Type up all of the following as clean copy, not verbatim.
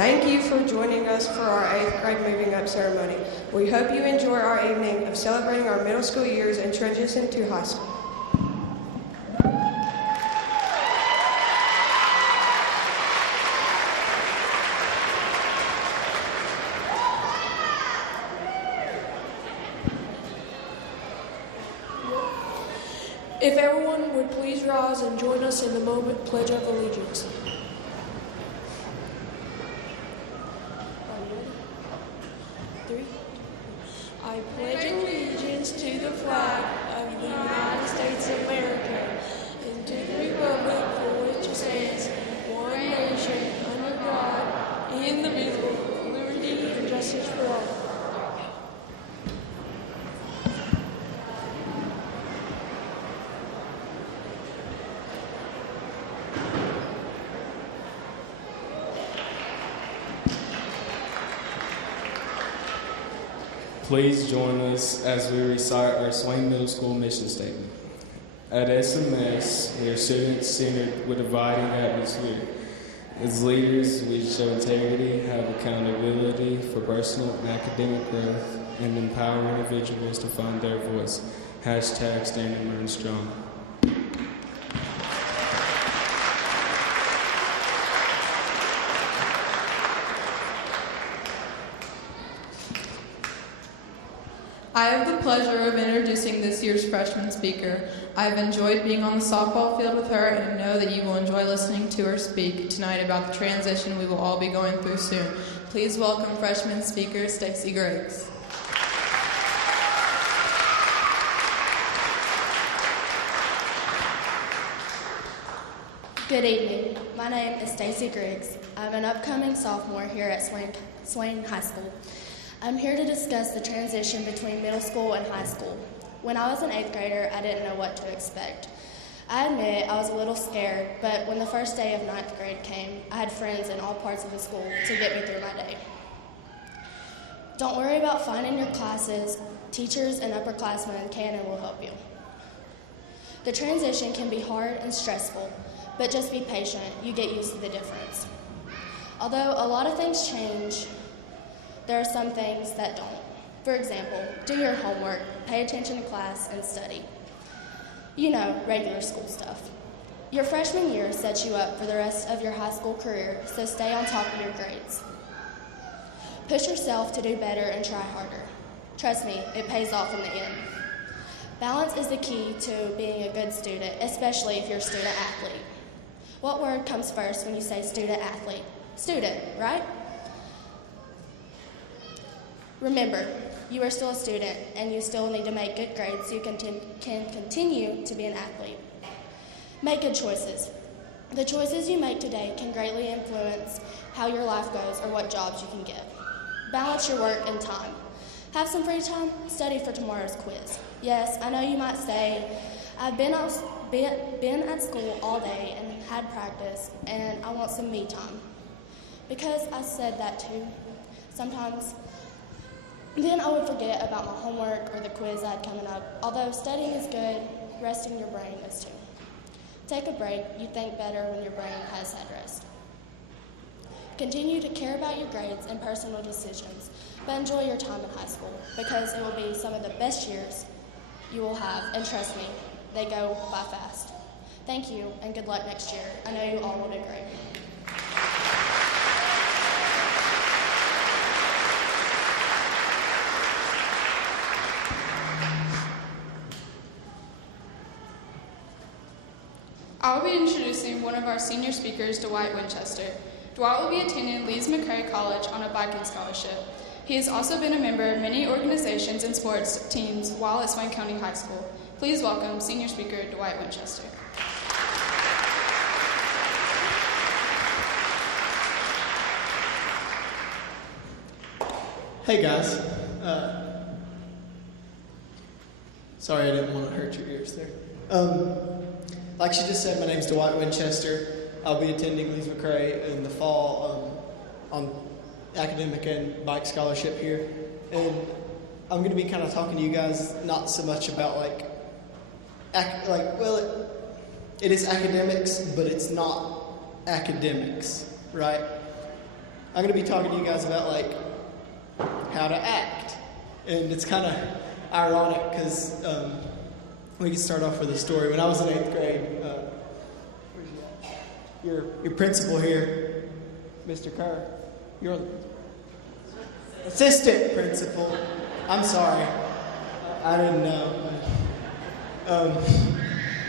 Thank you for joining us for our 8th grade moving up ceremony. We hope you enjoy our evening of celebrating our middle school years and transition to high school. If everyone would please rise and join us in the moment Pledge of Allegiance. I pledge allegiance to the flag of the United States of America and to the republic for which it stands, one nation, under God, indivisible, with liberty and justice for all. Please join us as we recite our Swain Middle School mission statement. At SMS, we are student-centered with a inviting atmosphere. As leaders, we show integrity, have accountability for personal and academic growth, and empower individuals to find their voice. Hashtag Stand and Learn Strong. I have the pleasure of introducing this year's freshman speaker. I have enjoyed being on the softball field with her, and I know that you will enjoy listening to her speak tonight about the transition we will all be going through soon. Please welcome freshman speaker Stacey Griggs. Good evening. My name is Stacey Griggs. I'm an upcoming sophomore here at Swain High School. I'm here to discuss the transition between middle school and high school. When I was an 8th grader, I didn't know what to expect. I admit I was a little scared, but when the first day of 9th grade came, I had friends in all parts of the school to get me through my day. Don't worry about finding your classes. Teachers and upperclassmen can and will help you. The transition can be hard and stressful, but just be patient. You get used to the difference. Although a lot of things change, there are some things that don't. For example, do your homework, pay attention to class, and study. You know, regular school stuff. Your freshman year sets you up for the rest of your high school career, so stay on top of your grades. Push yourself to do better and try harder. Trust me, it pays off in the end. Balance is the key to being a good student, especially if you're a student athlete. What word comes first when you say student athlete? Student, right? Remember, you are still a student and you still need to make good grades so you can continue to be an athlete. Make good choices. The choices you make today can greatly influence how your life goes or what jobs you can get. Balance your work and time. Have some free time, study for tomorrow's quiz. Yes, I know you might say, I've been at school all day and had practice and I want some me time. Because I said that too. Sometimes then I would forget about my homework or the quiz I had coming up. Although studying is good, resting your brain is too. Take a break. You think better when your brain has had rest. Continue to care about your grades and personal decisions, but enjoy your time in high school because it will be some of the best years you will have, and trust me, they go by fast. Thank you, and good luck next year. I know you all will do great. I will be introducing one of our senior speakers, Dwight Winchester. Dwight will be attending Lees McRae College on a biking scholarship. He has also been a member of many organizations and sports teams while at Swain County High School. Please welcome senior speaker Dwight Winchester. Hey guys. Sorry I didn't want to hurt your ears there. Like she just said, my name is Dwight Winchester. I'll be attending Lees McRae in the fall on academic and bike scholarship here. And I'm going to be kind of talking to you guys not so much about it is academics, but it's not academics, right? I'm going to be talking to you guys about like how to act. And it's kind of ironic because we can start off with a story. When I was in 8th grade, where's he at? Your principal here, Mr. Kerr. You're the assistant principal. I'm sorry. I didn't know.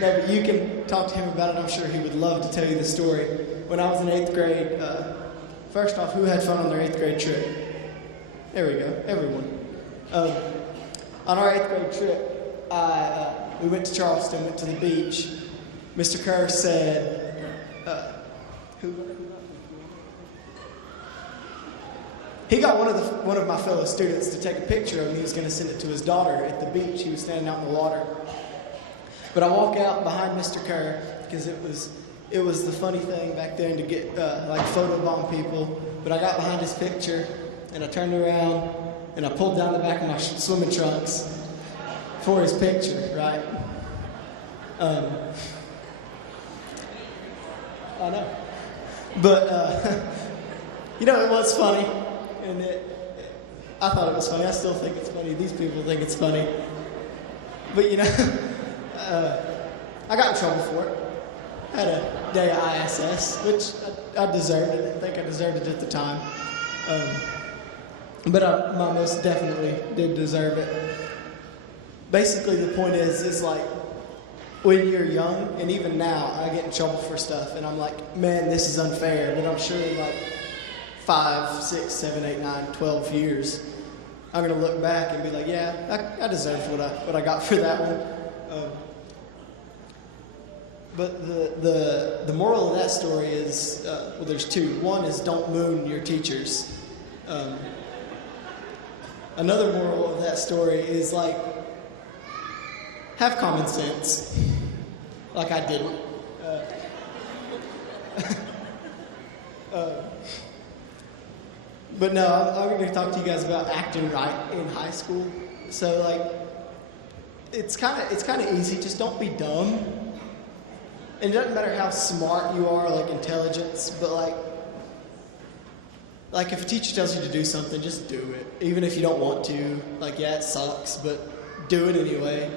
No, but you can talk to him about it. I'm sure he would love to tell you the story. When I was in 8th grade, first off, who had fun on their 8th grade trip? There we go, everyone. On our 8th grade trip, we went to Charleston, went to the beach. Mr. Kerr said, he got one of my fellow students to take a picture of him. He was going to send it to his daughter at the beach. He was standing out in the water. But I walk out behind Mr. Kerr because it was the funny thing back then to get like photobomb people. But I got behind his picture and I turned around and I pulled down the back of my swimming trunks for his picture, right? I know. But, you know, it was funny. And I thought it was funny. I still think it's funny. These people think it's funny. But, you know, I got in trouble for it. I had a day of ISS, which I deserved it. I think I deserved it at the time. But I most definitely did deserve it. Basically, the point is like, when you're young, and even now, I get in trouble for stuff, and I'm like, man, this is unfair. But I'm sure in like 5, 6, 7, 8, 9, 12 years, I'm going to look back and be like, yeah, I deserved what I got for that one. But the moral of that story is, well, there's two. One is don't moon your teachers. Another moral of that story is like, have common sense. Like I didn't. But no, I'm going to talk to you guys about acting right in high school. So like, it's kind of easy. Just don't be dumb. And it doesn't matter how smart you are, like intelligence, but like if a teacher tells you to do something, just do it. Even if you don't want to. Like, yeah, it sucks, but do it anyway.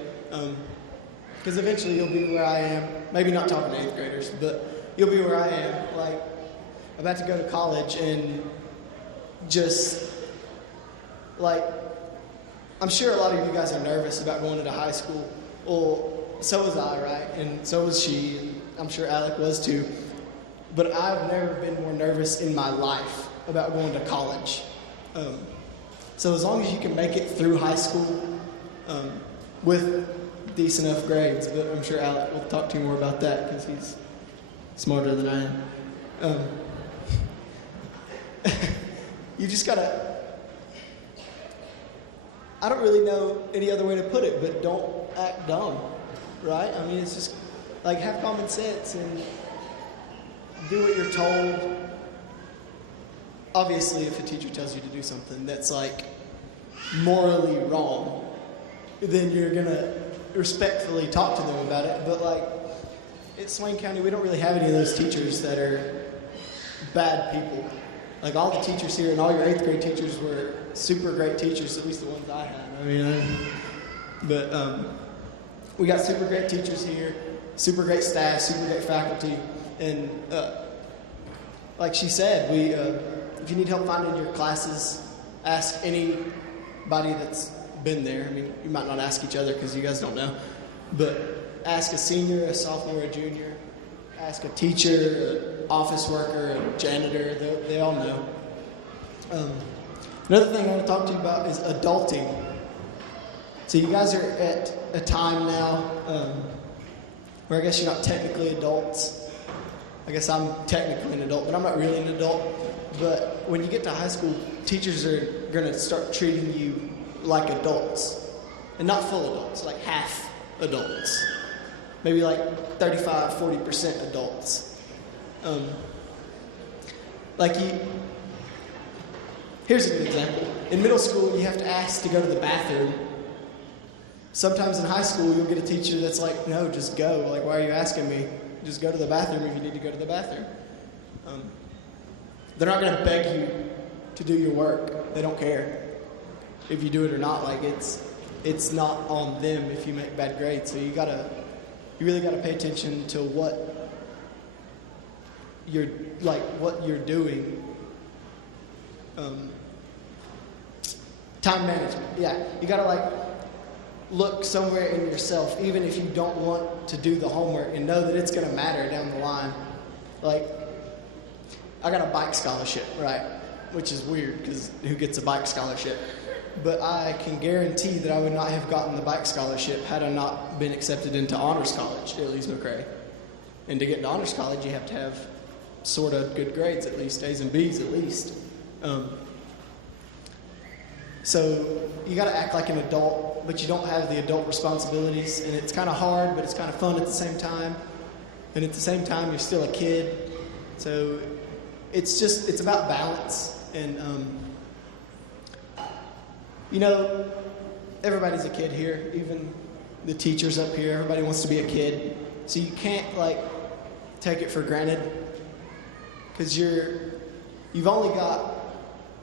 Because eventually you'll be where I am. Maybe not talking to 8th graders, but you'll be where I am. Like, about to go to college and just, like, I'm sure a lot of you guys are nervous about going into high school. Well, so was I, right? And so was she, and I'm sure Alec was too. But I've never been more nervous in my life about going to college. So as long as you can make it through high school with decent enough grades, but I'm sure Alec will talk to you more about that because he's smarter than I am. You just gotta, I don't really know any other way to put it, but don't act dumb, right? I mean, it's just like have common sense and do what you're told. Obviously, if a teacher tells you to do something that's like morally wrong, then you're gonna respectfully talk to them about it. But like at Swain County, we don't really have any of those teachers that are bad people. Like all the teachers here and all your 8th grade teachers were super great teachers, at least the ones I had. I mean, but we got super great teachers here, super great staff, super great faculty, and like she said, we if you need help finding your classes, ask anybody that's been there. I mean, you might not ask each other because you guys don't know, but ask a senior, a sophomore, a junior. Ask a teacher, an office worker, a janitor. They all know. Another thing I want to talk to you about is adulting. So you guys are at a time now where I guess you're not technically adults. I guess I'm technically an adult, but I'm not really an adult. But when you get to high school, teachers are going to start treating you like adults. And not full adults, like half adults. Maybe like 35, 40% adults. Here's a good example. In middle school, you have to ask to go to the bathroom. Sometimes in high school, you'll get a teacher that's like, no, just go. Like, why are you asking me? Just go to the bathroom if you need to go to the bathroom. they're not going to beg you to do your work. They don't care if you do it or not. Like it's not on them if you make bad grades. So you really gotta pay attention to what you're doing. Time management. Yeah, you gotta look somewhere in yourself, even if you don't want to do the homework, and know that it's gonna matter down the line. Like, I got a bike scholarship, right? Which is weird because who gets a bike scholarship? But I can guarantee that I would not have gotten the bike scholarship had I not been accepted into honors college at Lees McRae. And to get into honors college, you have to have sort of good grades, at least A's and B's at least. So you got to act like an adult, but you don't have the adult responsibilities, and it's kind of hard, but it's kind of fun at the same time. And at the same time, you're still a kid. So it's about balance. And everybody's a kid here, even the teachers up here. Everybody wants to be a kid. So you can't take it for granted, because you've only got,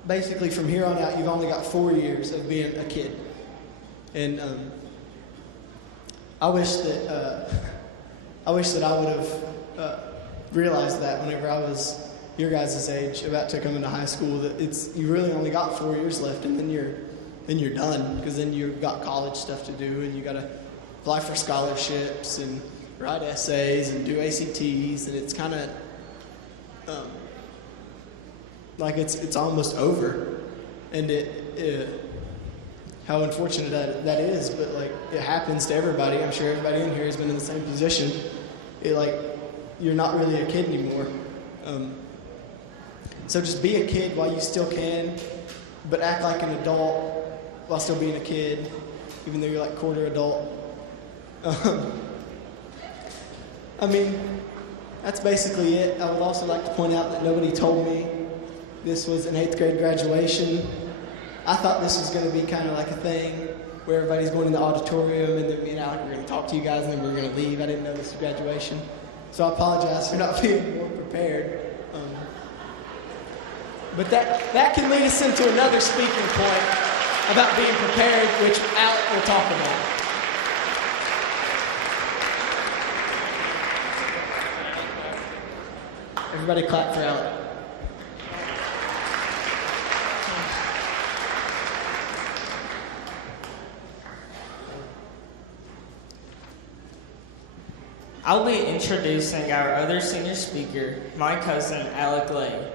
basically from here on out, you've only got 4 years of being a kid. And I wish that I would have realized that whenever I was your guys' age, about to come into high school, that you really only got 4 years left, and then you're done, because then you've got college stuff to do, and you got to apply for scholarships and write essays and do ACTs, and it's kind of it's almost over. And how unfortunate that is, but it happens to everybody. I'm sure everybody in here has been in the same position. You're not really a kid anymore. So just be a kid while you still can, but act like an adult while still being a kid, even though you're quarter adult. That's basically it. I would also like to point out that nobody told me this was an 8th grade graduation. I thought this was going to be kind of like a thing where everybody's going in the auditorium, and then me and Alec were going to talk to you guys, and then we were going to leave. I didn't know this was graduation. So I apologize for not being more prepared. But that can lead us into another speaking point about being prepared, which Alec will talk about. Everybody clap for Alec. I'll be introducing our other senior speaker, my cousin, Alec Lay.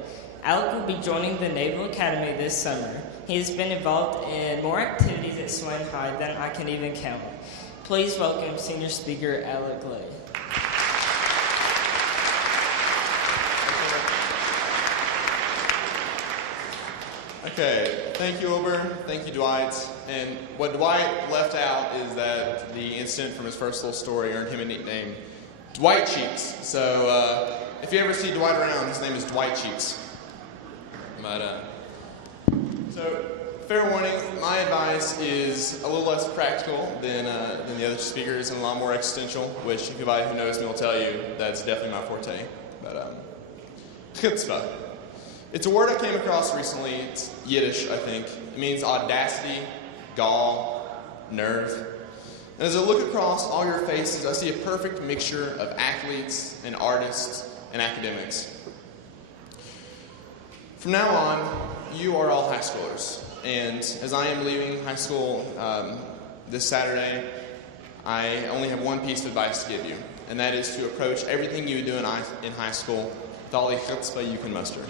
Alec will be joining the Naval Academy this summer. He has been involved in more activities at Swain High than I can even count. Please welcome senior speaker, Alec Lay. Okay, thank you, Ober. Thank you, Dwight. And what Dwight left out is that the incident from his first little story earned him a nickname, Dwight Cheeks. So if you ever see Dwight around, his name is Dwight Cheeks. So fair warning, my advice is a little less practical than the other speakers and a lot more existential, which anybody who knows me will tell you that's definitely my forte. But chutzpah. It's a word I came across recently. It's Yiddish, I think. It means audacity, gall, nerve. And as I look across all your faces, I see a perfect mixture of athletes and artists and academics. From now on, you are all high schoolers. And as I am leaving high school this Saturday, I only have one piece of advice to give you, and that is to approach everything you do in high school with all the chutzpah you can muster.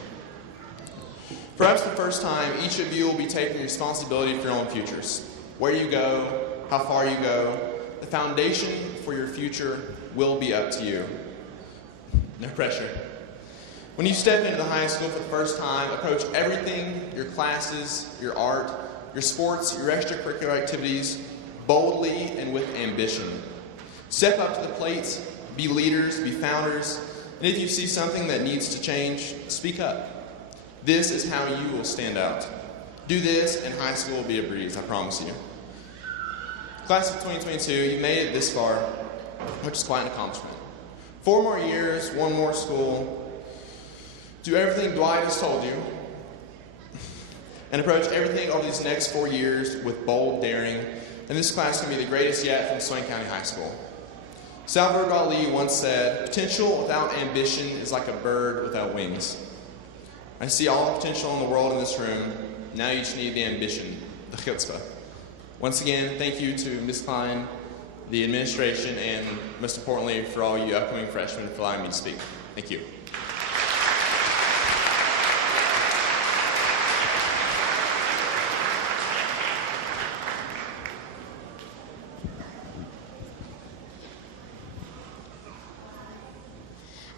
Perhaps the first time, each of you will be taking responsibility for your own futures. Where you go, how far you go, the foundation for your future will be up to you. No pressure. When you step into the high school for the first time, approach everything, your classes, your art, your sports, your extracurricular activities, boldly and with ambition. Step up to the plate, be leaders, be founders, and if you see something that needs to change, speak up. This is how you will stand out. Do this, and high school will be a breeze, I promise you. Class of 2022, you made it this far, which is quite an accomplishment. 4 more years, 1 more school. Do everything Dwight has told you, and approach everything over these next 4 years with bold daring, and this class can be the greatest yet from Swain County High School. Salvador Dali once said, "Potential without ambition is like a bird without wings." I see all the potential in the world in this room. Now you just need the ambition, the chutzpah. Once again, thank you to Ms. Klein, the administration, and most importantly, for all you upcoming freshmen for allowing me to speak. Thank you.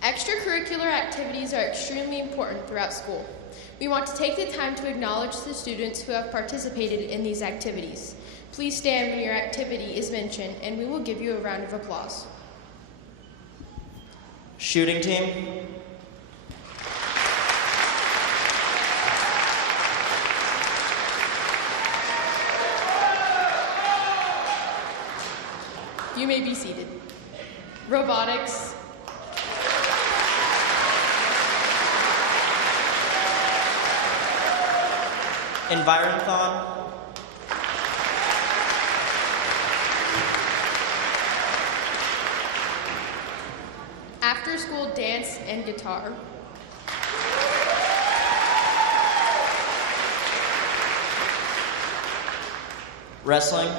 Extracurricular activities are extremely important throughout school. We want to take the time to acknowledge the students who have participated in these activities. Please stand when your activity is mentioned, and we will give you a round of applause. Shooting team. You may be seated. Robotics. Environthon. After school dance and guitar. Wrestling.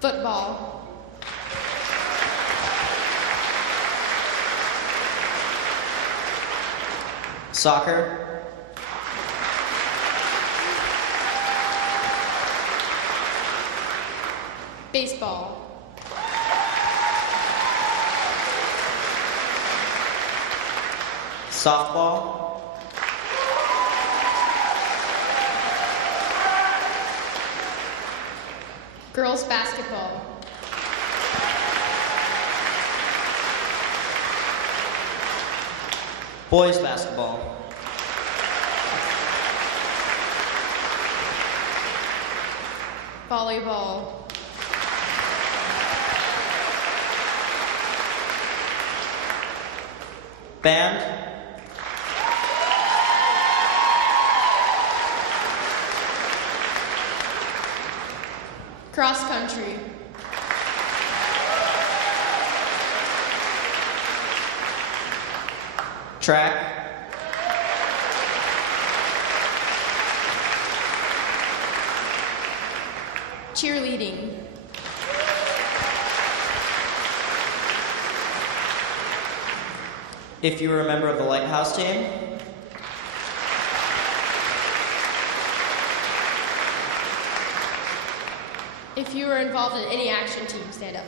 Football. Soccer. Baseball. Softball. Girls basketball. Boys basketball. Volleyball. Band. Cross country. Track. Cheerleading. If you were a member of the Lighthouse team. If you were involved in any action team, stand up.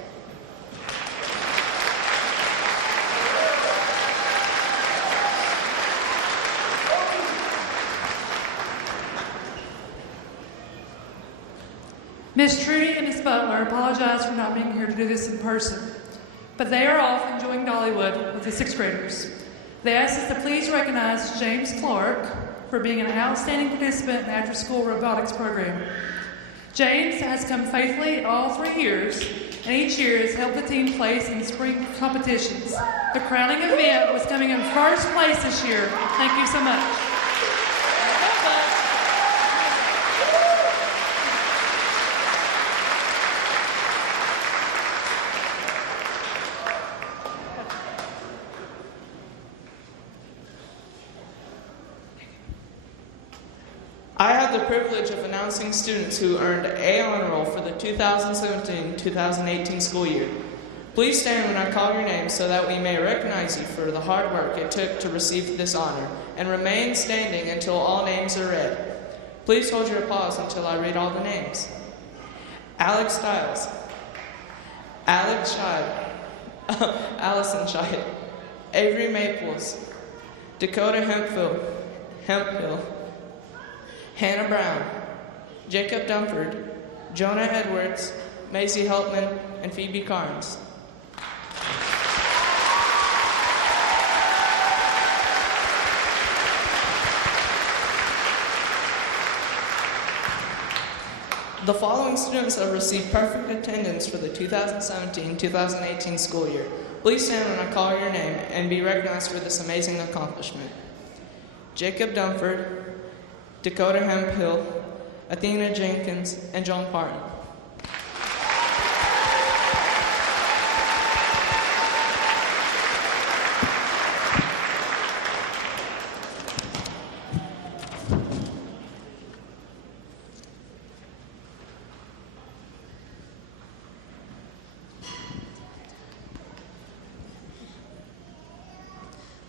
Miss Trudy and Miss Butler apologize for not being here to do this in person, but they are off enjoying Dollywood with the sixth graders. They asked us to please recognize James Clark for being an outstanding participant in the after-school robotics program. James has come faithfully all 3 years, and each year has helped the team place in spring competitions. The crowning event was coming in first place this year. Thank you so much. I have the privilege of announcing students who earned A honor roll for the 2017-2018 school year. Please stand when I call your name so that we may recognize you for the hard work it took to receive this honor, and remain standing until all names are read. Please hold your applause until I read all the names. Alex Stiles, Alex Scheid, Allison Scheid, Avery Maples, Dakota Hemphill, Hannah Brown, Jacob Dumford, Jonah Edwards, Macy Heltman, and Phoebe Carnes. The following students have received perfect attendance for the 2017-2018 school year. Please stand when I call your name and be recognized for this amazing accomplishment. Jacob Dunford, Dakota Hempill, Athena Jenkins, and John Parton.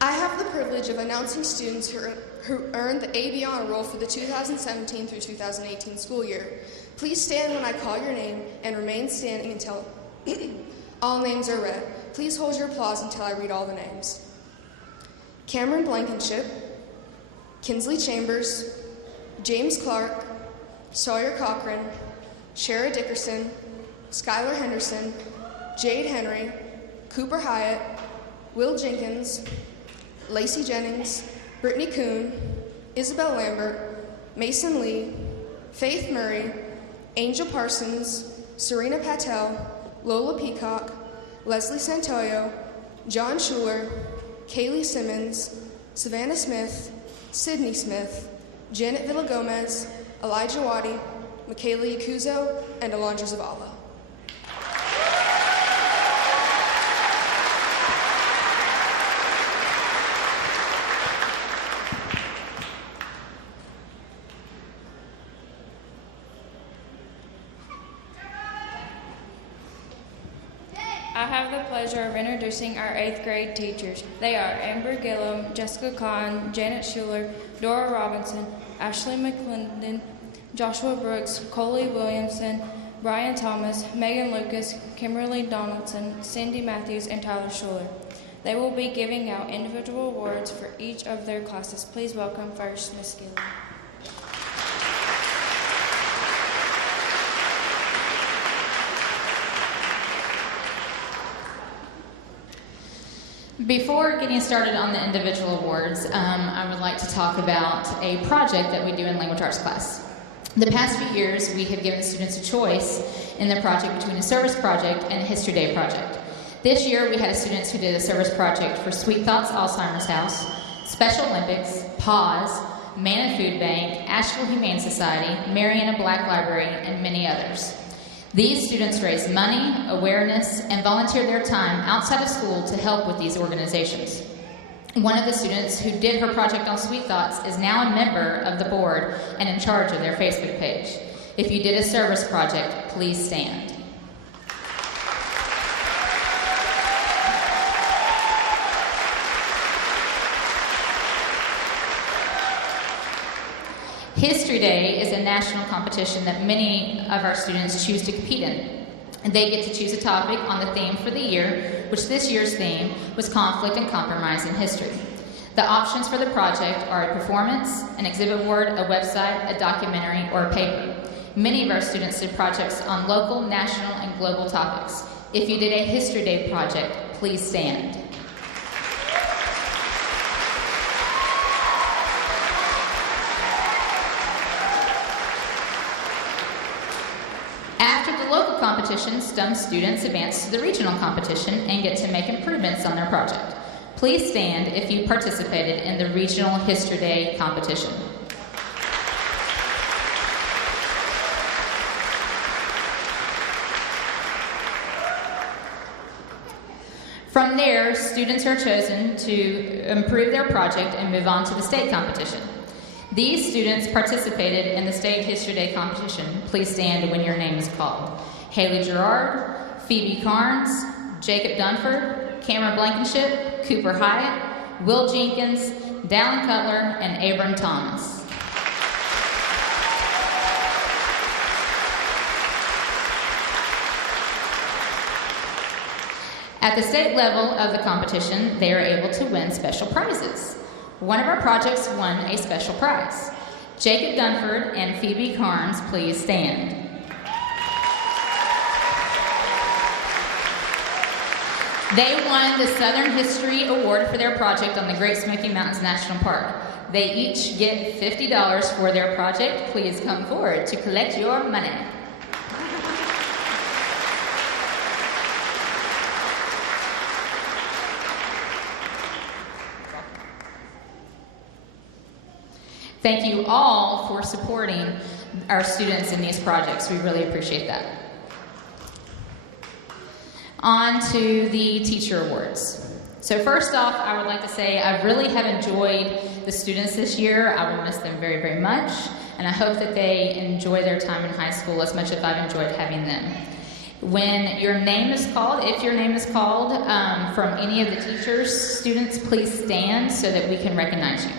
I have the privilege of announcing students who earned the AB Honor Roll for the 2017 through 2018 school year. Please stand when I call your name and remain standing until all names are read. Please hold your applause until I read all the names. Cameron Blankenship, Kinsley Chambers, James Clark, Sawyer Cochran, Shara Dickerson, Skylar Henderson, Jade Henry, Cooper Hyatt, Will Jenkins, Lacey Jennings, Brittany Kuhn, Isabel Lambert, Mason Lee, Faith Murray, Angel Parsons, Serena Patel, Lola Peacock, Leslie Santoyo, John Schuler, Kaylee Simmons, Savannah Smith, Sydney Smith, Janet Villagomez, Elijah Waddy, Michaela Yakuzo, and Alondra Zavala. I have the pleasure of introducing our 8th grade teachers. They are Amber Gillum, Jessica Cotton, Janet Schuler, Dora Robinson, Ashley McClendon, Joshua Brooks, Coley Williamson, Brian Thomas, Megan Lucas, Kimberly Donaldson, Cindy Matthews, and Tyler Schuler. They will be giving out individual awards for each of their classes. Please welcome first Ms. Gillum. Before getting started on the individual awards, I would like to talk about a project that we do in language arts class. The past few years, we have given students a choice in their project between a service project and a History Day project. This year, we had students who did a service project for Sweet Thoughts Alzheimer's House, Special Olympics, PAWS, Mana Food Bank, Asheville Humane Society, Mariana Black Library, and many others. These students raise money, awareness, and volunteer their time outside of school to help with these organizations. One of the students who did her project on Sweet Thoughts is now a member of the board and in charge of their Facebook page. If you did a service project, please stand. History Day is a national competition that many of our students choose to compete in. And they get to choose a topic on the theme for the year, which this year's theme was conflict and compromise in history. The options for the project are a performance, an exhibit board, a website, a documentary, or a paper. Many of our students did projects on local, national, and global topics. If you did a History Day project, please stand. After the local competition, some students advance to the regional competition and get to make improvements on their project. Please stand if you participated in the Regional History Day competition. From there, students are chosen to improve their project and move on to the state competition. These students participated in the State History Day competition. Please stand when your name is called. Haley Gerard, Phoebe Carnes, Jacob Dunford, Cameron Blankenship, Cooper Hyatt, Will Jenkins, Dallin Cutler, and Abram Thomas. At the state level of the competition, they are able to win special prizes. One of our projects won a special prize. Jacob Dunford and Phoebe Carnes, please stand. They won the Southern History Award for their project on the Great Smoky Mountains National Park. They each get $50 for their project. Please come forward to collect your money. Thank you all for supporting our students in these projects. We really appreciate that. On to the teacher awards. So first off, I would like to say I really have enjoyed the students this year. I will miss them very, very much, and I hope that they enjoy their time in high school as much as I've enjoyed having them. When your name is called, if your name is called from any of the teachers, students, please stand so that we can recognize you.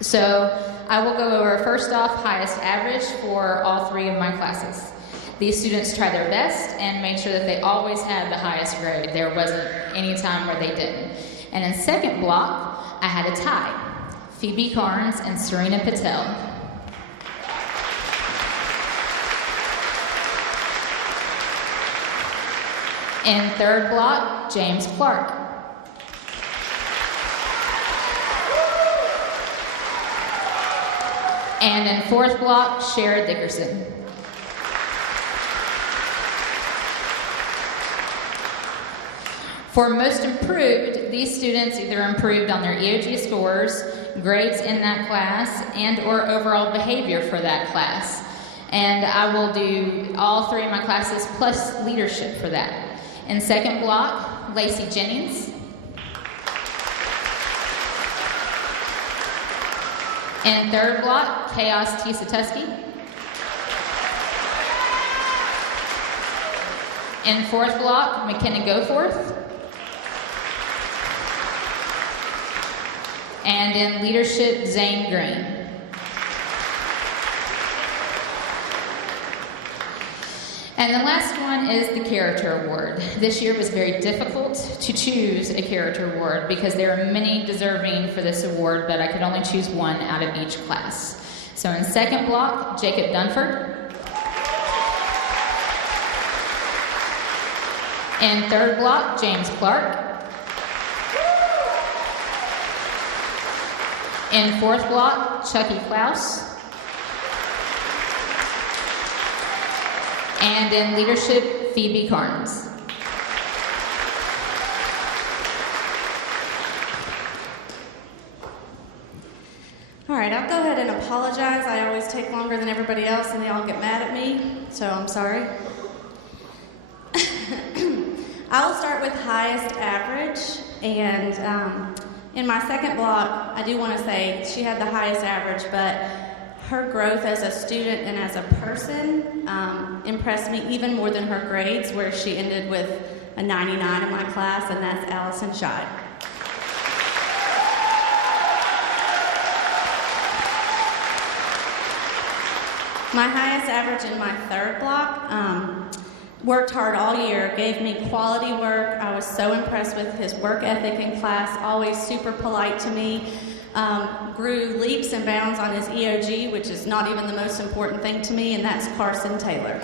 So I will go over first off highest average for all 3 of my classes. These students tried their best and made sure that they always had the highest grade. There wasn't any time where they didn't. And in second block, I had a tie. Phoebe Carnes and Serena Patel. In third block, James Clark. And in fourth block, Sherrod Dickerson. For most improved, these students either improved on their EOG scores, grades in that class, and or overall behavior for that class. And I will do all 3 of my classes plus leadership for that. In second block, Lacey Jennings. In third block, Chaos T. Satuski. In fourth block, McKenna Goforth. And in leadership, Zane Green. And the last one is the Character Award. This year was very difficult to choose a Character Award because there are many deserving for this award, but I could only choose one out of each class. So in second block, Jacob Dunford. In third block, James Clark. In fourth block, Chucky Klaus. And in leadership, Phoebe Carnes. All right, I'll go ahead and apologize. I always take longer than everybody else and they all get mad at me, so I'm sorry. I will start with highest average, and in my second block, I do want to say she had the highest average, but her growth as a student and as a person impressed me even more than her grades, where she ended with a 99 in my class, and that's Allison Scheid. My highest average in my third block, worked hard all year, gave me quality work. I was so impressed with his work ethic in class, always super polite to me. Grew leaps and bounds on his EOG, which is not even the most important thing to me, and that's Carson Taylor.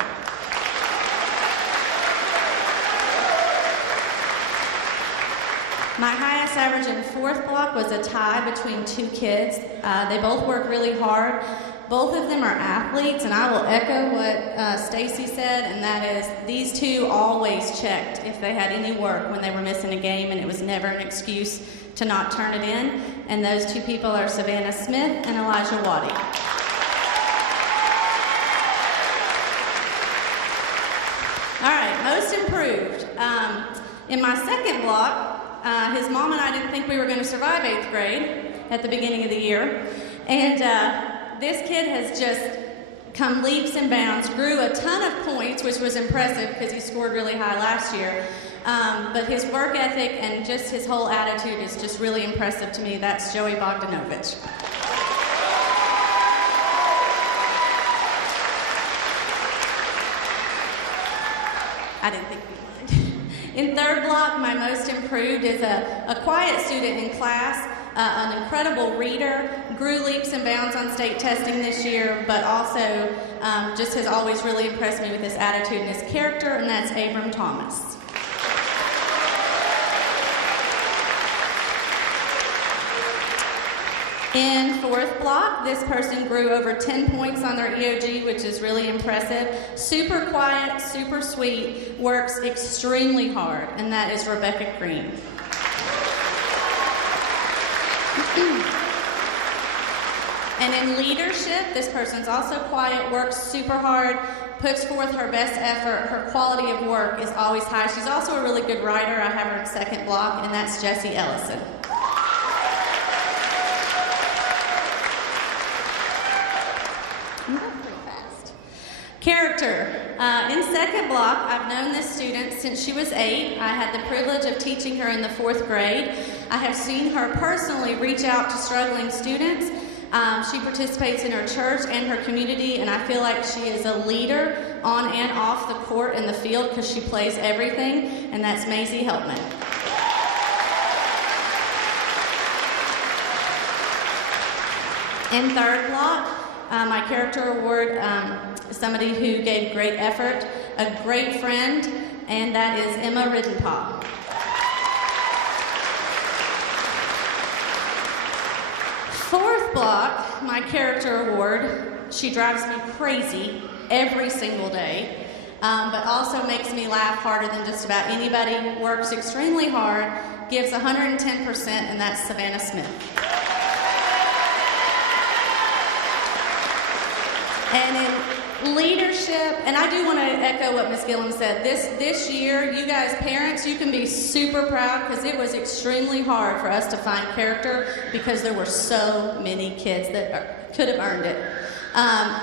My highest average in fourth block was a tie between 2 kids. They both work really hard. Both of them are athletes, and I will echo what Stacy said, and that is these 2 always checked if they had any work when they were missing a game, and it was never an excuse to not turn it in. And those 2 people are Savannah Smith and Elijah Waddy. All right, most improved. In my second block, his mom and I didn't think we were going to survive 8th grade at the beginning of the year. And this kid has just come leaps and bounds, grew a ton of points, which was impressive because he scored really high last year. But his work ethic and just his whole attitude is just really impressive to me. That's Joey Bogdanovich. I didn't think we would. In third block, my most improved is a quiet student in class, an incredible reader, grew leaps and bounds on state testing this year, but also just has always really impressed me with his attitude and his character, and that's Abram Thomas. In fourth block, this person grew over 10 points on their EOG, which is really impressive. Super quiet, super sweet, works extremely hard, and that is Rebecca Green. And in leadership, this person's also quiet, works super hard, puts forth her best effort. Her quality of work is always high. She's also a really good writer. I have her in second block, and that's Jessie Ellison. Character. In second block, I've known this student since she was 8. I had the privilege of teaching her in the 4th grade. I have seen her personally reach out to struggling students. She participates in her church and her community, and I feel like she is a leader on and off the court and the field because she plays everything, and that's Maisie Helpman. In third block, my character award is somebody who gave great effort, a great friend, and that is Emma Riddenpop. Fourth block, my character award, she drives me crazy every single day, but also makes me laugh harder than just about anybody, works extremely hard, gives 110%, and that's Savannah Smith. And in leadership, and I do want to echo what Ms. Gillum said, this year, you guys, parents, you can be super proud because it was extremely hard for us to find character because there were so many kids that could have earned it.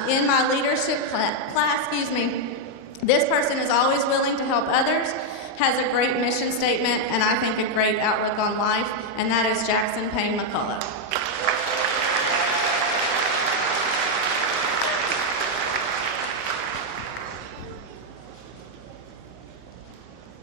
In my leadership class, this person is always willing to help others, has a great mission statement, and I think a great outlook on life, and that is Jackson Payne McCullough.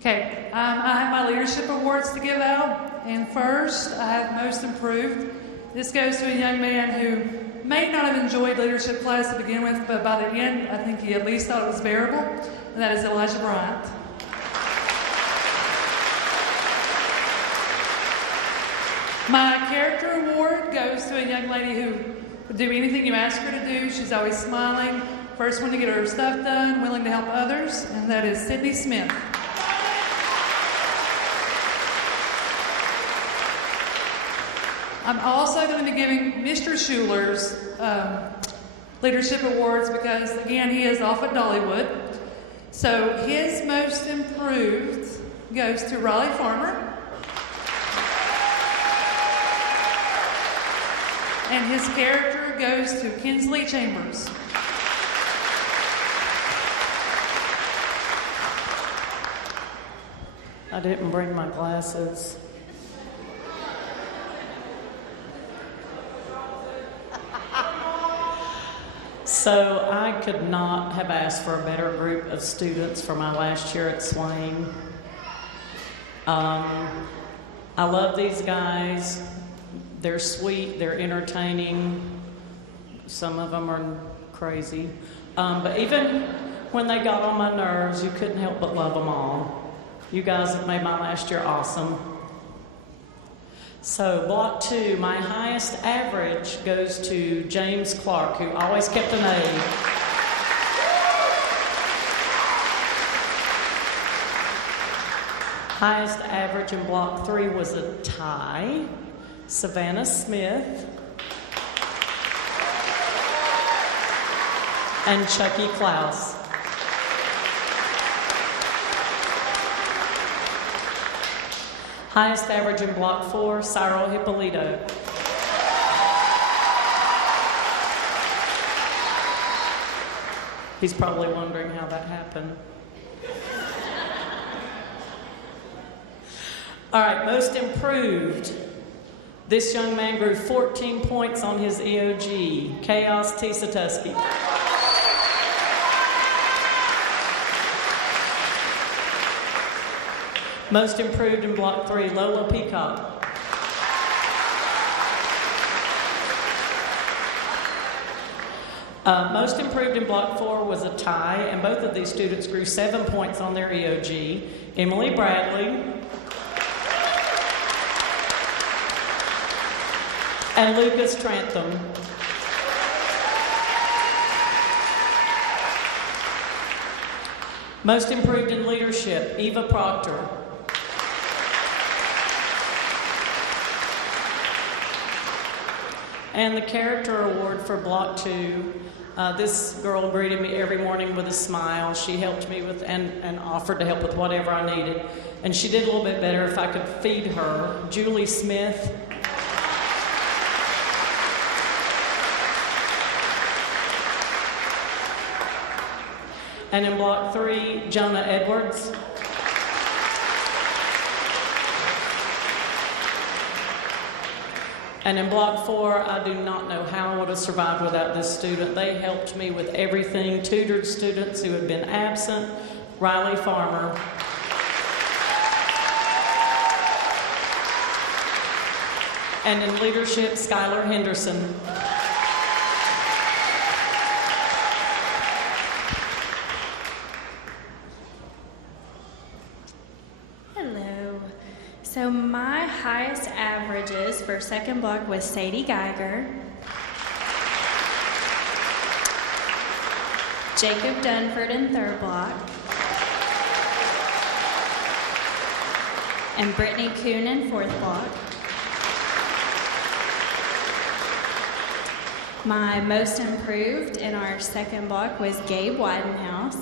Okay, I have my leadership awards to give out, and first I have Most Improved. This goes to a young man who may not have enjoyed leadership class to begin with, but by the end, I think he at least thought it was bearable, and that is Elijah Bryant. My character award goes to a young lady who would do anything you ask her to do. She's always smiling, first one to get her stuff done, willing to help others, and that is Sydney Smith. I'm also going to be giving Mr. Schuler's leadership awards because, again, he is off at Dollywood. So his Most Improved goes to Raleigh Farmer. And his character goes to Kinsley Chambers. I didn't bring my glasses. So I could not have asked for a better group of students for my last year at Swain. I love these guys. They're sweet, they're entertaining. Some of them are crazy. But even when they got on my nerves, you couldn't help but love them all. You guys have made my last year awesome. So block 2, my highest average goes to James Clark, who always kept an A. Highest average in block 3 was a tie. Savannah Smith and Chucky Klaus. Highest average in block 4, Cyril Hippolito. He's probably wondering how that happened. All right, Most Improved. This young man grew 14 points on his EOG. Chaos T. Satuski. Most Improved in block 3, Lola Peacock. Most Improved in block 4 was a tie, and both of these students grew 7 points on their EOG. Emily Bradley and Lucas Trantham. Most Improved in Leadership, Eva Proctor. And the character award for Block 2. This girl greeted me every morning with a smile. She helped me with and offered to help with whatever I needed. And she did a little bit better if I could feed her. Julie Smith. And in Block 3, Jonah Edwards. And in Block 4, I do not know how I would have survived without this student. They helped me with everything, tutored students who had been absent, Riley Farmer. And in leadership, Skylar Henderson. Hello. So my highest averages for second block was Sadie Geiger, Jacob Dunford in third block, and Brittany Kuhn in fourth block. My most improved in our second block was Gabe Widenhouse.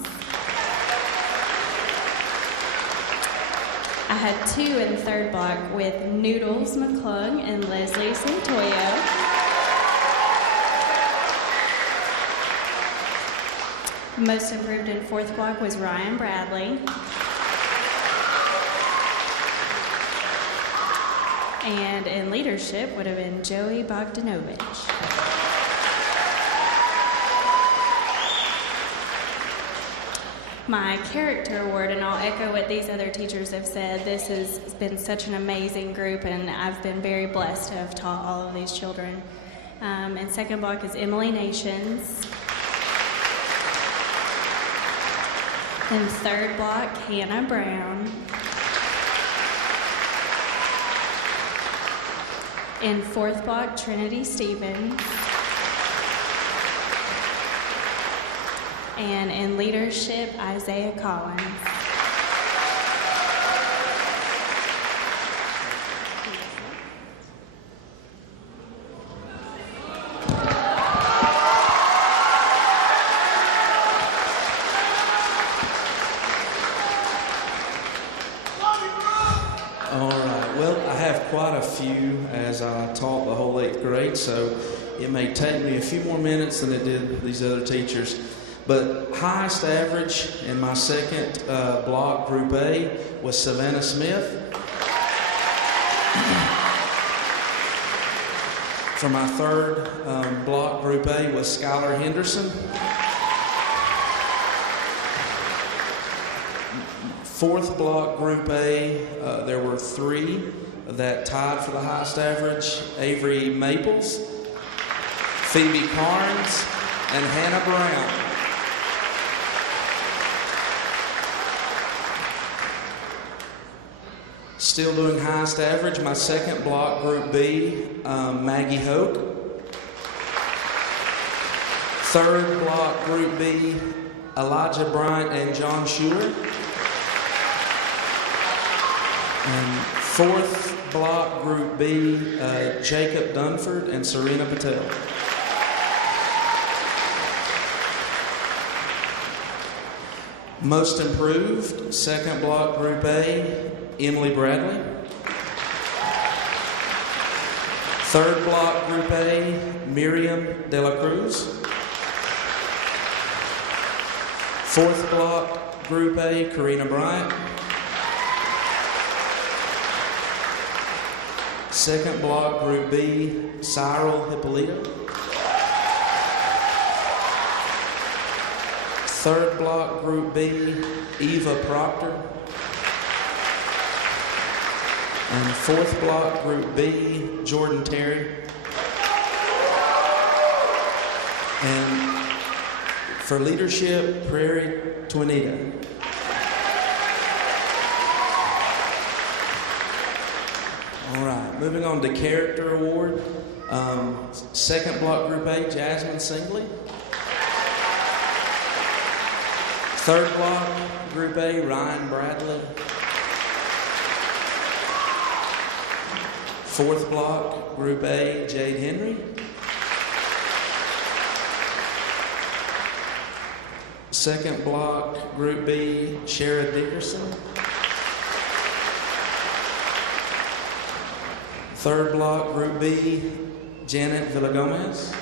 I had 2 in third block with Noodles McClung and Leslie Santoyo. Most improved in fourth block was Ryan Bradley. And in leadership would have been Joey Bogdanovich. My character award, and I'll echo what these other teachers have said, this has been such an amazing group, and I've been very blessed to have taught all of these children. And second block is Emily Nations. In third block, Hannah Brown. In fourth block, Trinity Stevens. And in leadership, Isaiah Collins. All right, well, I have quite a few as I taught the whole 8th grade, so it may take me a few more minutes than it did these other teachers. But highest average in my second block, Group A, was Savannah Smith. For my third block, Group A, was Skylar Henderson. Fourth block, Group A, there were 3 that tied for the highest average. Avery Maples, Phoebe Carnes, and Hannah Brown. Still doing highest average, my second block, Group B, Maggie Hoke. Third block, Group B, Elijah Bryant and John Schuler. And fourth block, Group B, Jacob Dunford and Serena Patel. Most improved, second block, Group A, Emily Bradley. Third block, Group A, Miriam De La Cruz. Fourth block, Group A, Karina Bryant. Second block, Group B, Cyril Hippolito. Third block, Group B, Eva Proctor. And fourth block, Group B, Jordan Terry. And for leadership, Prairie Twinita. All right, moving on to character award. Second block, Group A, Jasmine Singley. Third block, Group A, Ryan Bradley. Fourth block, Group A, Jade Henry. Second block, Group B, Shara Dickerson. Third block, Group B, Janet Villagomez.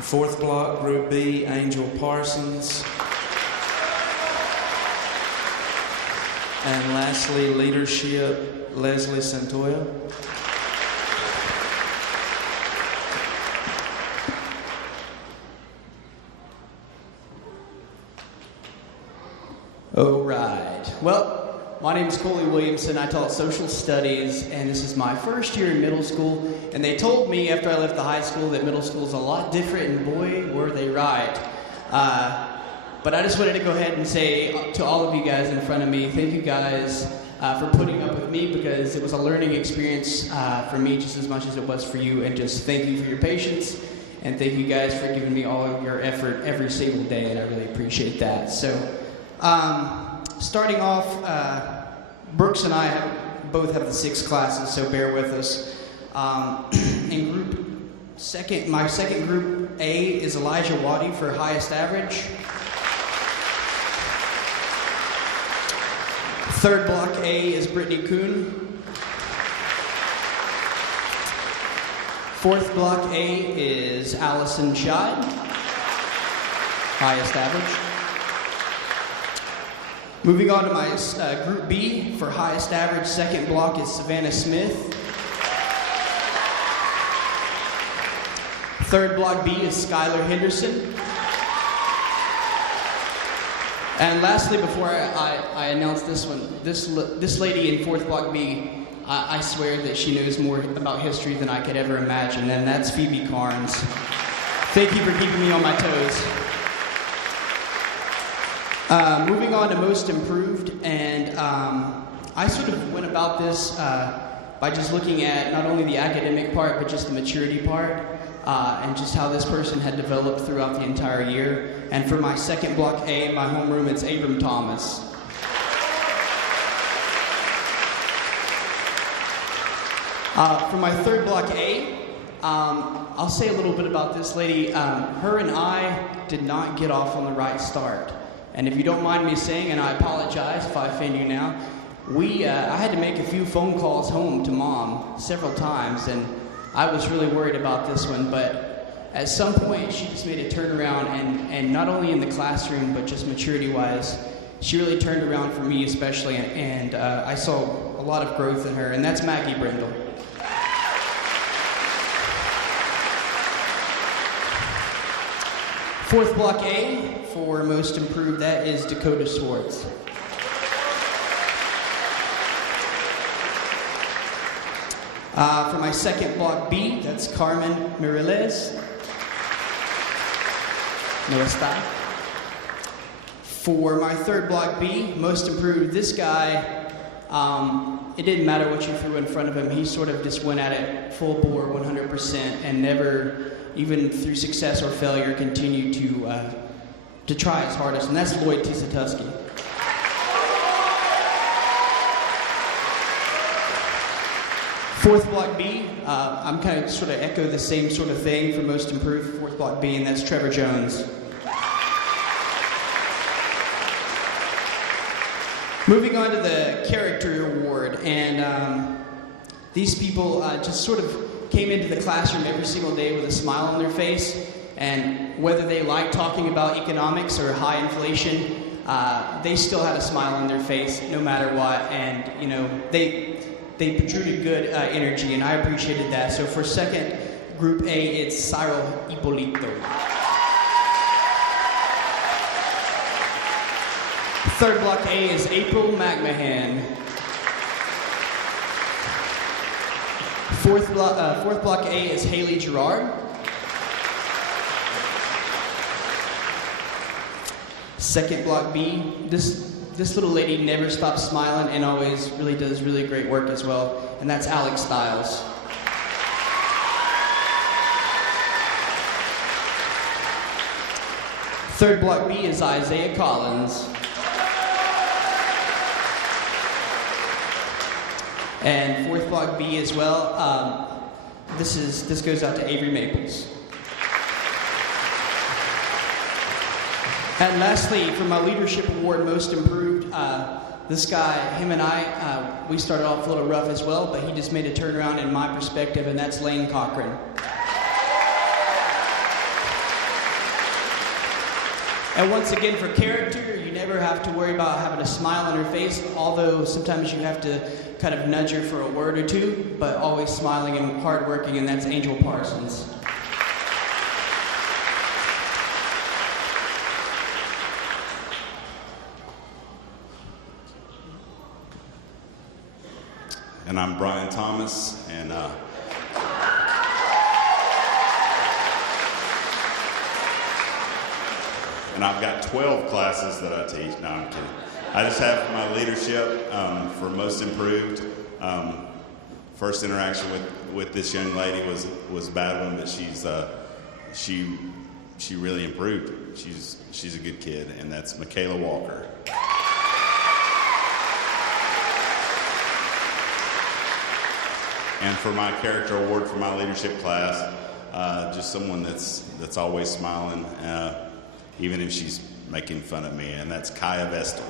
Fourth block, Group B, Angel Parsons. And lastly, leadership, Leslie Santoya. All right. Well, my name is Coley Williamson. I taught social studies, and this is my first year in middle school. And they told me after I left the high school that middle school is a lot different, and boy, were they right. But I just wanted to go ahead and say to all of you guys in front of me, thank you guys for putting up with me, because it was a learning experience for me just as much as it was for you. And just thank you for your patience, and thank you guys for giving me all of your effort every single day, and I really appreciate that. So, starting off, Brooks and I both have the 6 classes, so bear with us. In my second group A is Elijah Waddy for highest average. Third block A is Brittany Kuhn. Fourth block A is Allison Scheid, highest average. Moving on to my Group B for highest average, second block is Savannah Smith. Third block B is Skylar Henderson. And lastly, before I announce this one, this lady in fourth block B, I swear that she knows more about history than I could ever imagine, and that's Phoebe Carnes. Thank you for keeping me on my toes. Moving on to most improved, and I sort of went about this by just looking at not only the academic part, but just the maturity part, and just how this person had developed throughout the entire year. And for my second block A, my homeroom, it's Abram Thomas. For my third block A, I'll say a little bit about this lady. Her and I did not get off on the right start. And if you don't mind me saying, and I apologize if I offend you now, I had to make a few phone calls home to Mom several times, and I was really worried about this one, but at some point she just made a turnaround, and not only in the classroom, but just maturity-wise, she really turned around for me especially, and I saw a lot of growth in her, and that's Maggie Brindle. Fourth block A for most improved, that is Dakota Swartz. For my second block B, that's Carmen Mireles. No está. For my third block B, most improved, this guy, it didn't matter what you threw in front of him. He sort of just went at it full bore, 100%, and never, even through success or failure, continued to try his hardest, and that's Lloyd Tisatuski. Fourth block B, I'm kind of sort of echo the same sort of thing for most improved, fourth block B, and that's Trevor Jones. Moving on to the character award, and these people just sort of came into the classroom every single day with a smile on their face, and whether they liked talking about economics or high inflation, they still had a smile on their face no matter what, and you know, they protruded good energy, and I appreciated that. So for second group A, it's Cyril Ippolito. Third block A is April McMahon. Fourth block A is Haley Gerard. Second block B, this little lady never stops smiling and always really does really great work as well, and that's Alex Stiles. Third block B is Isaiah Collins. And fourth block B as well, this goes out to Avery Maples. And lastly, for my leadership award, most improved, this guy, him and I, we started off a little rough as well, but he just made a turnaround in my perspective, and that's Lane Cochran. And once again, for character, you never have to worry about having a smile on your face, although sometimes you have to kind of nudge her for a word or two, but always smiling and hardworking, and that's Angel Parsons. And I'm Brian Thomas, and I've got 12 classes that I teach. No, I'm kidding. I just have for my leadership for most improved. First interaction with this young lady was a bad one, but she really improved. She's a good kid, and that's Michaela Walker. And for my character award for my leadership class, just someone that's always smiling, even if she's making fun of me, and that's Kaya Vestal.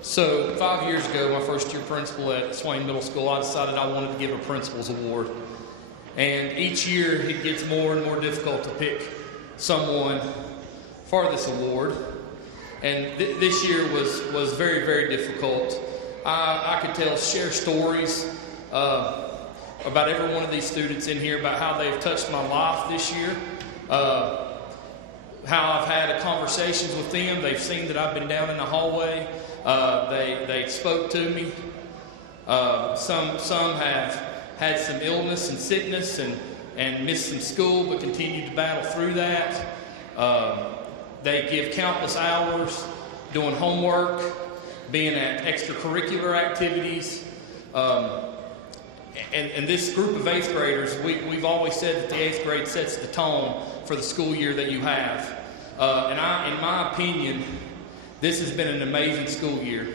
So 5 years ago, my first year principal at Swain Middle School, I decided I wanted to give a principal's award. And each year it gets more and more difficult to pick someone for this award. And this year was very, very difficult. I could share stories about every one of these students in here, about how they've touched my life this year, how I've had conversations with them. They've seen that I've been down in the hallway. They spoke to me. Some have had some illness and sickness and missed some school, but continued to battle through that. They give countless hours doing homework, being at extracurricular activities. And this group of 8th graders, we've always said that the 8th grade sets the tone for the school year that you have. In my opinion, this has been an amazing school year.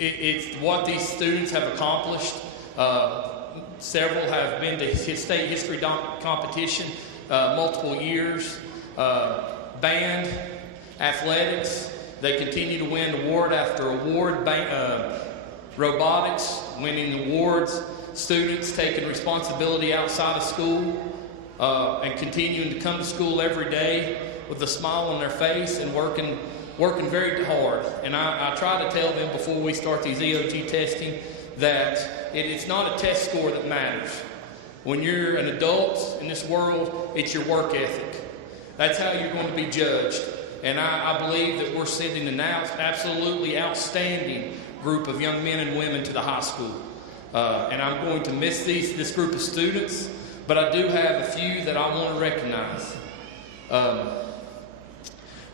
It's what these students have accomplished. Several have been to state history competition multiple years. Band, athletics, they continue to win award after award. Robotics, winning awards. Students taking responsibility outside of school and continuing to come to school every day with a smile on their face and working very hard. And I try to tell them before we start these EOG testing that it's not a test score that matters. When you're an adult in this world, it's your work ethic. That's how you're going to be judged. And I believe that we're sending an absolutely outstanding group of young men and women to the high school. And I'm going to miss this group of students, but I do have a few that I want to recognize.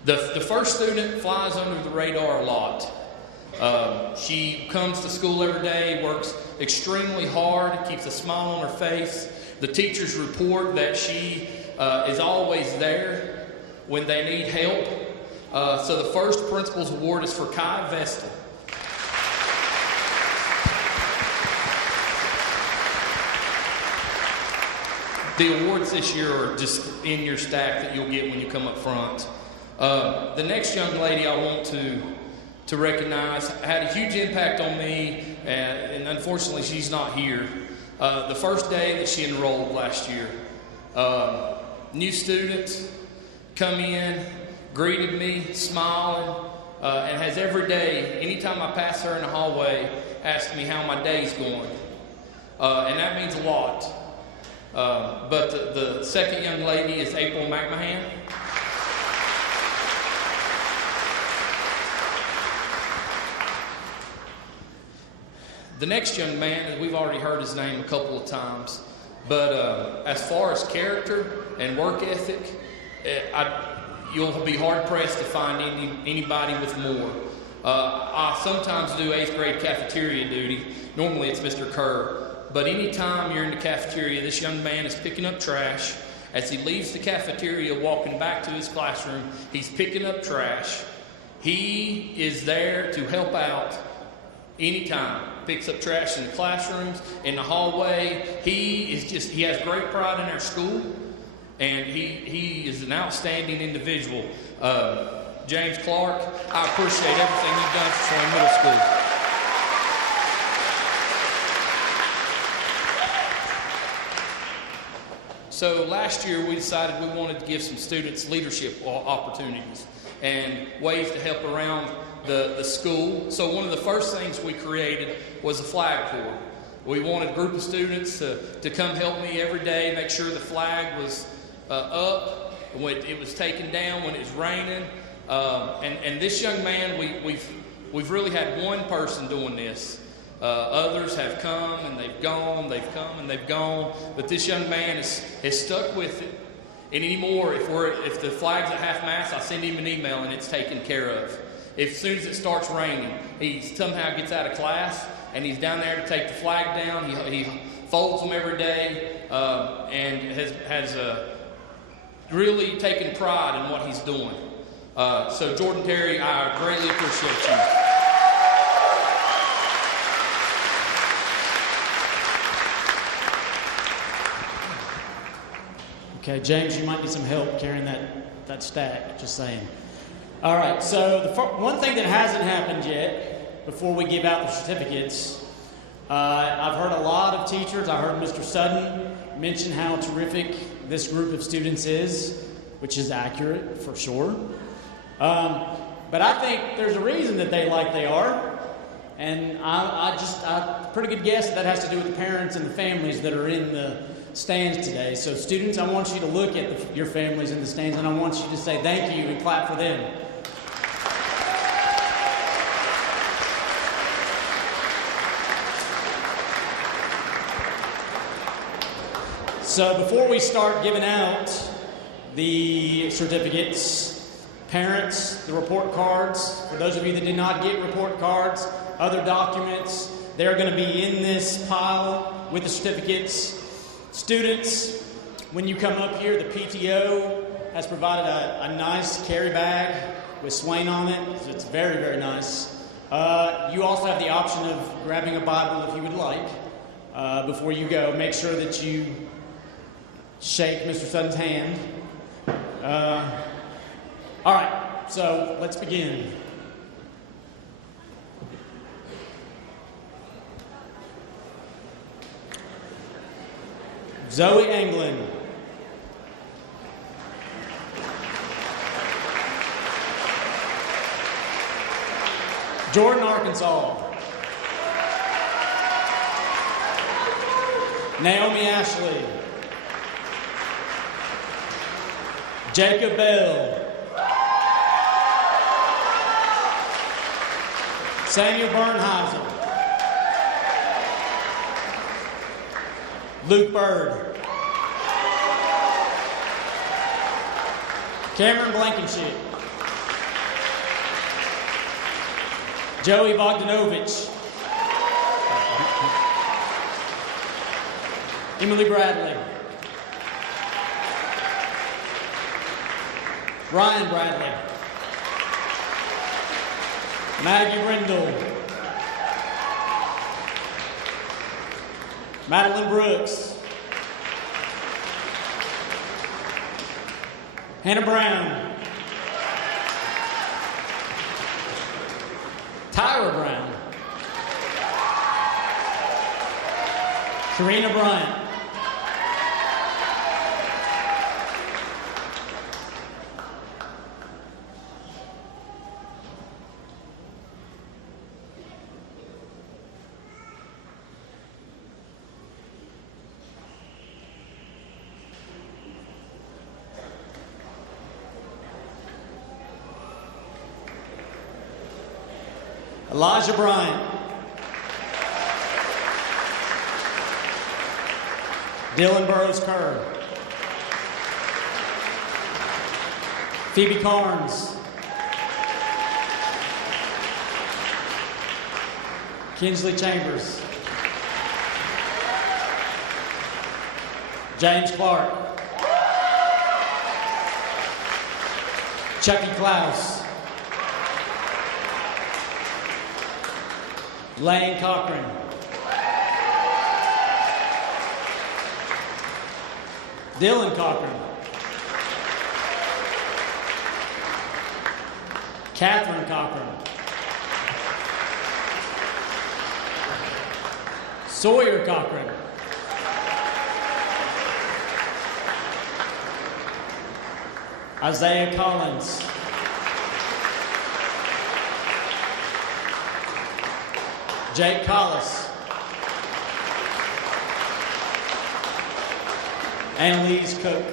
The first student flies under the radar a lot. She comes to school every day, works extremely hard, keeps a smile on her face. The teachers report that she is always there when they need help. So the first principal's award is for Kai Vestal. The awards this year are just in your stack that you'll get when you come up front. The next young lady I want to recognize had a huge impact on me, and unfortunately she's not here. The first day that she enrolled last year, new student come in, greeted me, smiling, and has every day, anytime I pass her in the hallway, asked me how my day's going. And that means a lot. But the second young lady is April McMahon. The next young man, we've already heard his name a couple of times, but as far as character and work ethic, you'll be hard-pressed to find anybody with more. I sometimes do 8th grade cafeteria duty. Normally it's Mr. Kerr. But anytime you're in the cafeteria, this young man is picking up trash. As he leaves the cafeteria, walking back to his classroom, he's picking up trash. He is there to help out anytime. Picks up trash in the classrooms, in the hallway. He has great pride in our school, and he is an outstanding individual. James Clark, I appreciate everything you've done for Swain Middle School. So last year we decided we wanted to give some students leadership opportunities and ways to help around the school. So one of the first things we created was a flag corps. We wanted a group of students to come help me every day, make sure the flag was up when it was taken down, when it was raining. And this young man, we've really had one person doing this. Others have come and they've gone, they've come and they've gone, but this young man has stuck with it. And anymore, if the flag's at half-mast, I send him an email and it's taken care of. As soon as it starts raining, he somehow gets out of class and he's down there to take the flag down. He folds them every day and has really taken pride in what he's doing. So Jordan Terry, I greatly appreciate you. Okay, James, you might need some help carrying that stack, just saying. All right, so one thing that hasn't happened yet, before we give out the certificates, I've heard a lot of teachers, I heard Mr. Sutton mention how terrific this group of students is, which is accurate, for sure. But I think there's a reason that they are, and I pretty good guess that has to do with the parents and the families that are in the stands today. So students, I want you to look at your families in the stands, and I want you to say thank you and clap for them. So before we start giving out the certificates, parents, the report cards, for those of you that did not get report cards, other documents, they're going to be in this pile with the certificates. Students, when you come up here, the PTO has provided a nice carry bag with Swain on it. So it's very, very nice. You also have the option of grabbing a Bible if you would like before you go. Make sure that you shake Mr. Sutton's hand. All right, so let's begin. Zoe Anglin. Jordan, Arkansas. Naomi Ashley. Jacob Bell. Samuel Bernheiser. Luke Bird. Cameron Blankenship. Joey Bogdanovich. Emily Bradley. Ryan Bradley. Maggie Brindle. Madeline Brooks. Hannah Brown. Tyra Brown. Karina Bryant. Elijah Bryant. Dylan Burrows Kerr. Phoebe Carnes. Kinsley Chambers. James Clark. Chucky Klaus. Lane Cochran. Dylan Cochran. Catherine Cochran. Sawyer Cochran. Isaiah Collins. Jake Collis. Annalise Cook.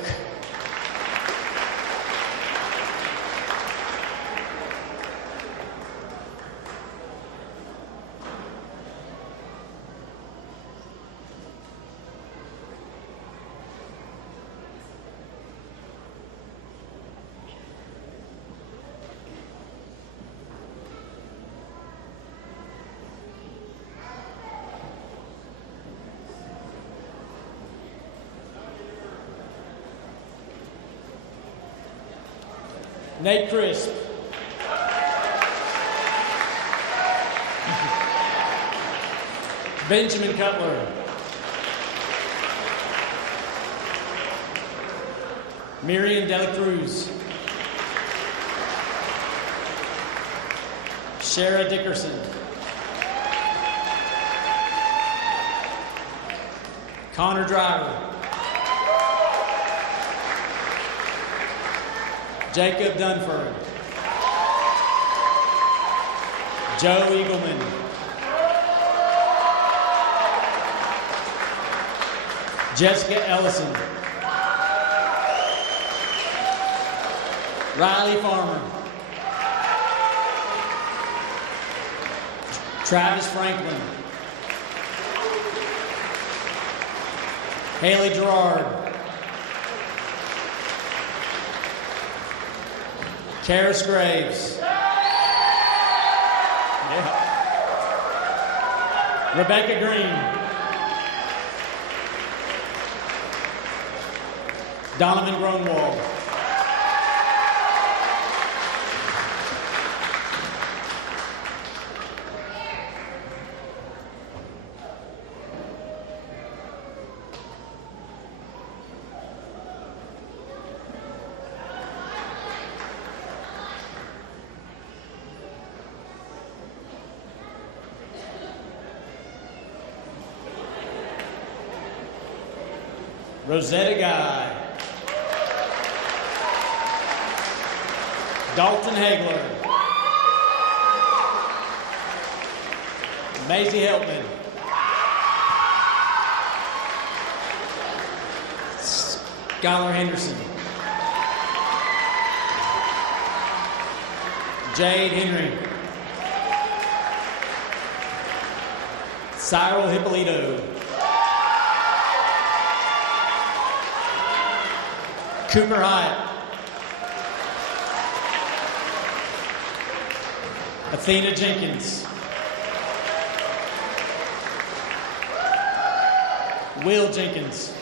Nate Crisp. Benjamin Cutler. Miriam Dela Cruz. Shara Dickerson. Connor Driver. Jacob Dunford. Joe Eagleman. Jessica Ellison. Riley Farmer. Travis Franklin. Haley Gerard. Karis Graves. Yeah. Rebecca Green. Donovan Gronwald. Rosetta Guy. Dalton Hagler. Maisie Helpman. Skylar Henderson. Jade Henry. Cyril Hippolito. Cooper Hyatt. Athena Jenkins. Will Jenkins.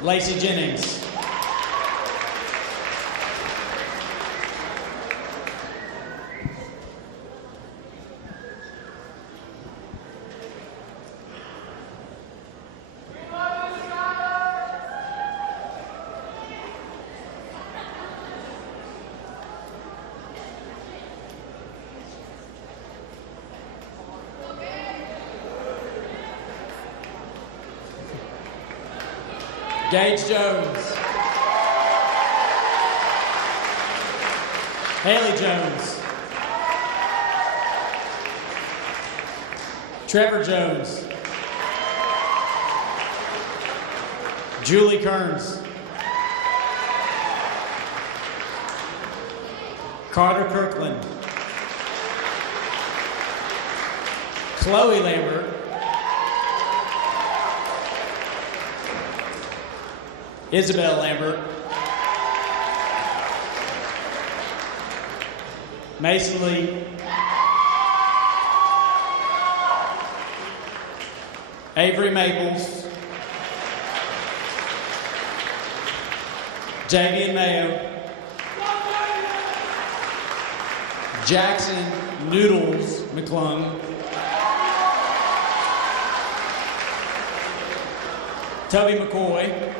Lacey Jennings. Gage Jones. Haley Jones. Trevor Jones. Julie Kearns. Carter Kirkland. Chloe Lambert. Isabel Lambert. Mason Lee. Avery Maples. Javian Mayo. Jackson Noodles McClung. Tubby McCoy.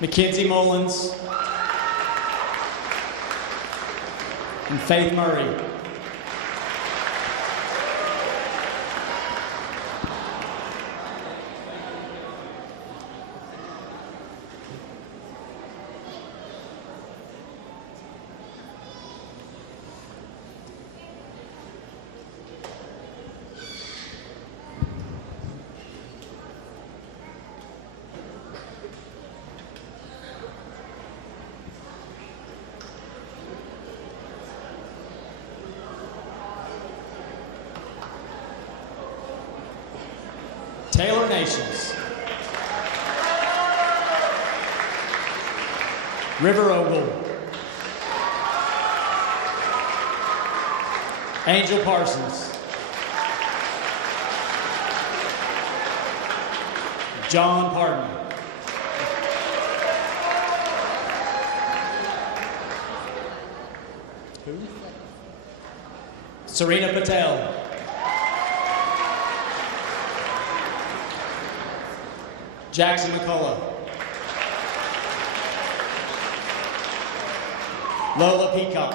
Mackenzie Mullins. And Faith Murray. Taylor Nations. River Ogle. Angel Parsons. John Pardon. Who? Serena Patel. Jackson McCullough. Lola Peacock.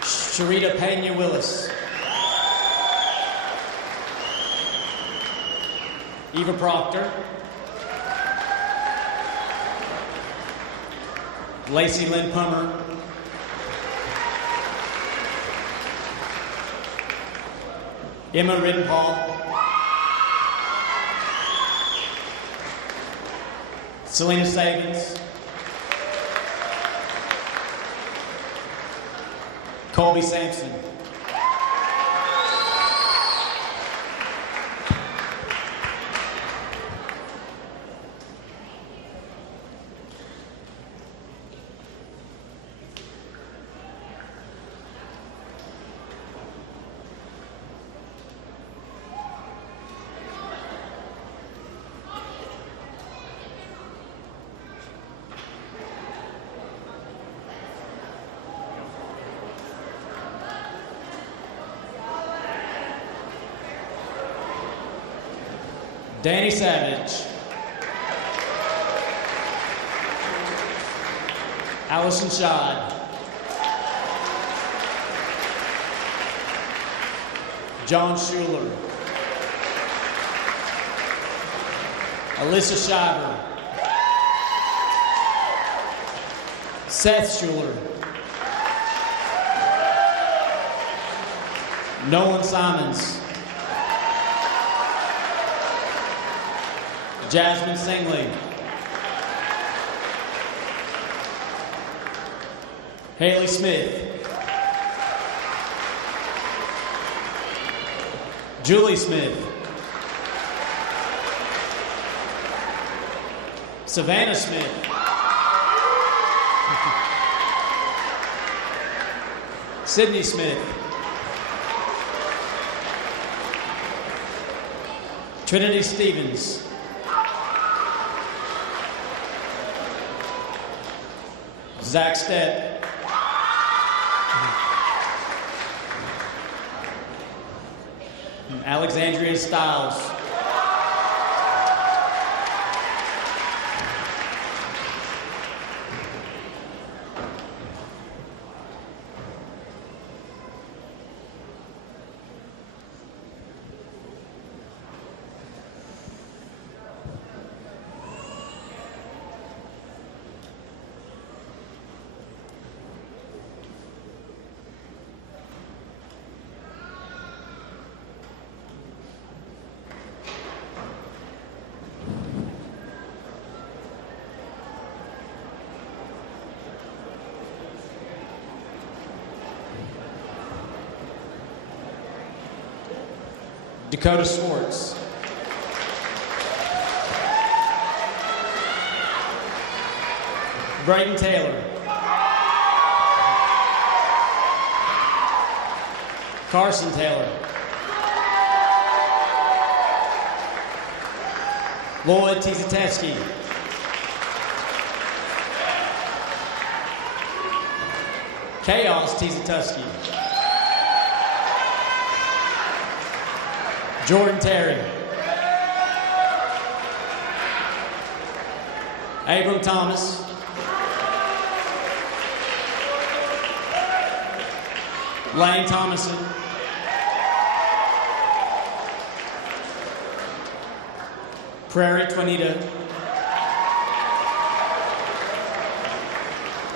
Sharita Pena Willis. Eva Proctor. Lacey Lynn Pummer. Emma Rittenpaul. Selena Savins. Colby Sampson. Danny Savage. Allison Schad. John Schuler. Alyssa Shiver. Seth Schuler. Nolan Simons. Jasmine Singley. Haley Smith. Julie Smith. Savannah Smith. Sydney Smith. Trinity Stevens. Zach Stepp. Alexandria Stiles. Dakota Schwartz. Braden Taylor. Carson Taylor. Lloyd Tizatetsky. Chaos Tizatetsky. Jordan Terry. Abram Thomas. Lane Thomason. Prairie Twanita.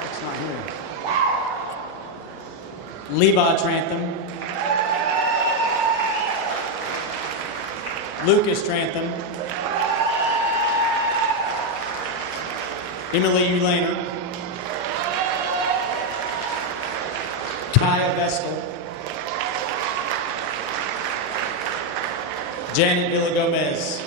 It's not here. Levi Trantham. Lucas Trantham. Emily Ulaner. Kaya Vestal. Janet Villagomez.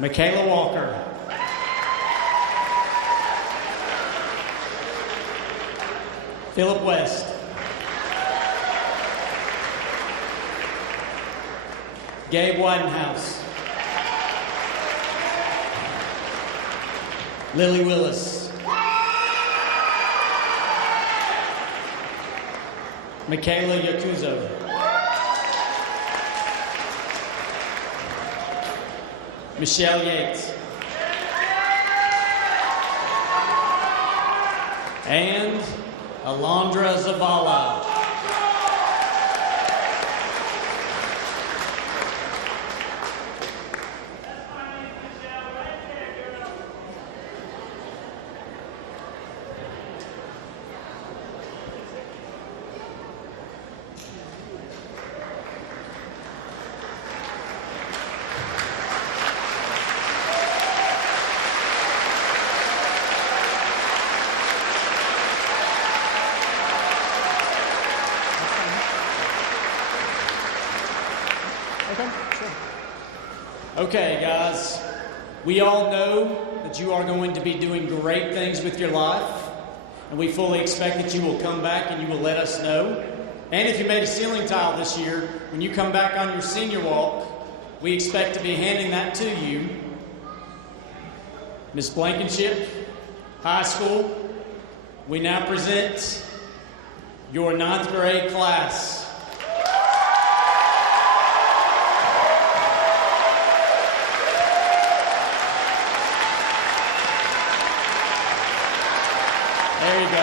Michaela Walker. Philip West. Gabe Widenhouse. Lily Willis. Michaela Yakuzo. Michelle Yates. And Alondra Zavala. Okay, guys, we all know that you are going to be doing great things with your life, and we fully expect that you will come back and you will let us know. And if you made a ceiling tile this year, when you come back on your senior walk, we expect to be handing that to you. Ms. Blankenship, High School, we now present your 9th grade class. There you go.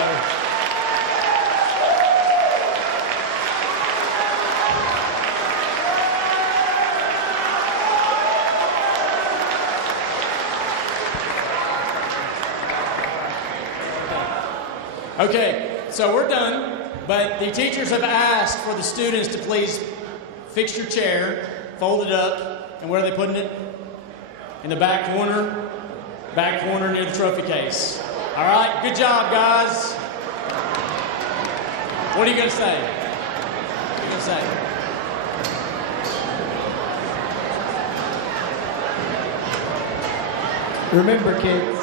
Okay, so we're done, but the teachers have asked for the students to please fix your chair, fold it up, and where are they putting it? In the back corner near the trophy case. All right, good job, guys. What are you going to say? What are you going to say? Remember, kids,